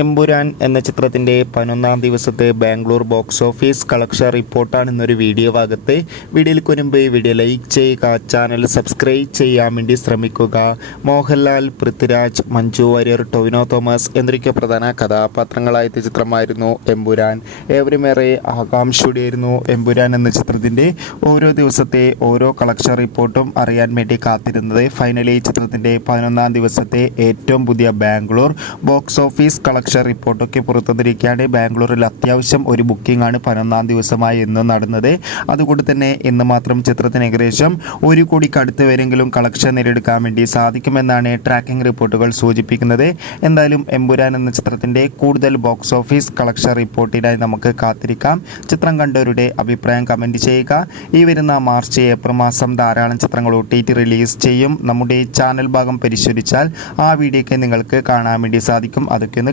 എമ്പുരാൻ എന്ന ചിത്രത്തിൻ്റെ 11-ാം ദിവസത്തെ ബാംഗ്ലൂർ ബോക്സ് ഓഫീസ് കളക്ഷൻ റിപ്പോർട്ടാണ് ഇന്നൊരു വീഡിയോ ഭാഗത്ത്. വീഡിയോയിൽ മുൻപ് വീഡിയോ ലൈക്ക് ചെയ്യുക, ചാനൽ സബ്സ്ക്രൈബ് ചെയ്യാൻ വേണ്ടി ശ്രമിക്കുക. മോഹൻലാൽ, പൃഥ്വിരാജ്, മഞ്ജു വാര്യർ, ടൊവിനോ തോമസ് എന്നൊക്കെ പ്രധാന കഥാപാത്രങ്ങളായ ചിത്രമായിരുന്നു എമ്പുരാൻ. ഏവരുമേറെ ആകാംക്ഷയോടെയായിരുന്നു എമ്പുരാൻ എന്ന ചിത്രത്തിൻ്റെ ഓരോ ദിവസത്തെ ഓരോ കളക്ഷൻ റിപ്പോർട്ടും അറിയാൻ വേണ്ടി കാത്തിരുന്നത്. ഫൈനലി ചിത്രത്തിൻ്റെ 11-ാം ദിവസത്തെ ഏറ്റവും പുതിയ ബാംഗ്ലൂർ ബോക്സ് ഓഫീസ് കളക്ഷൻ റിപ്പോർട്ടൊക്കെ പുറത്തുവന്നിരിക്കുകയാണ്. ബാംഗ്ലൂരിൽ അത്യാവശ്യം ഒരു ബുക്കിംഗ് ആണ് 11-ാം ദിവസമായി ഇന്ന് നടന്നത്. അതുകൊണ്ട് തന്നെ ഇന്ന് മാത്രം ചിത്രത്തിന് ഏകദേശം 1 കോടിക്ക് അടുത്ത് വരെങ്കിലും കളക്ഷൻ നേടിയെടുക്കാൻ വേണ്ടി സാധിക്കുമെന്നാണ് ട്രാക്കിംഗ് റിപ്പോർട്ടുകൾ സൂചിപ്പിക്കുന്നത്. എന്തായാലും എമ്പുരാൻ എന്ന ചിത്രത്തിൻ്റെ കൂടുതൽ ബോക്സ് ഓഫീസ് കളക്ഷൻ റിപ്പോർട്ടിനായി നമുക്ക് കാത്തിരിക്കാം. ചിത്രം കണ്ടവരുടെ അഭിപ്രായം കമൻറ്റ് ചെയ്യുക. ഈ വരുന്ന മാർച്ച് ഏപ്രിൽ മാസം ധാരാളം ചിത്രങ്ങൾ OTT റിലീസ് ചെയ്യും. നമ്മുടെ ചാനൽ ഭാഗം പരിശോധിച്ചാൽ ആ വീഡിയോയ്ക്ക് നിങ്ങൾക്ക് കാണാൻ വേണ്ടി സാധിക്കും. അതൊക്കെ ഒന്ന്